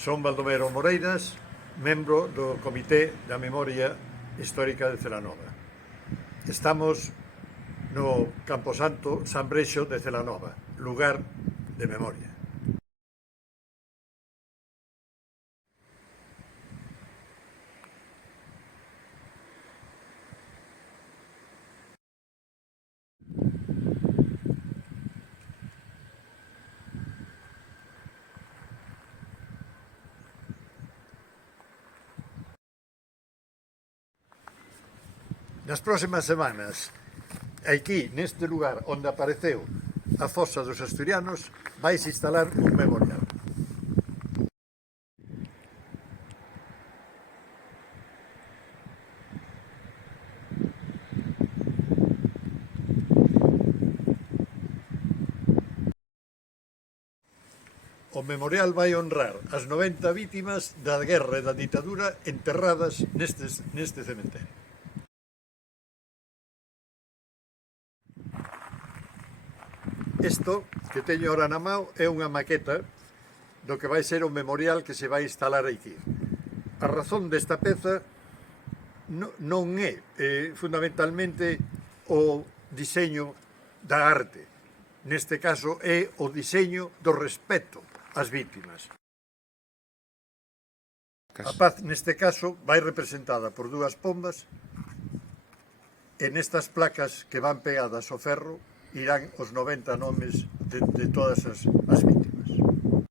Son Baldomero Moreiras, membro do Comité da Memoria Histórica de Celanova. Estamos no Camposanto San Brexo de Celanova, lugar de memoria. Nas próximas semanas, aquí, neste lugar onde apareceu a fosa dos asturianos, vais instalar un memorial. O memorial vai honrar as 90 vítimas da guerra e da ditadura enterradas neste cementerio. Isto que teño ahora na mão é unha maqueta do que vai ser o memorial que se vai instalar aquí. A razón desta peza non é fundamentalmente o diseño da arte. Neste caso é o diseño do respeto ás vítimas. A paz, neste caso, vai representada por dúas pombas e nestas placas que van pegadas ao ferro irán os 90 nomes de todas as vítimas.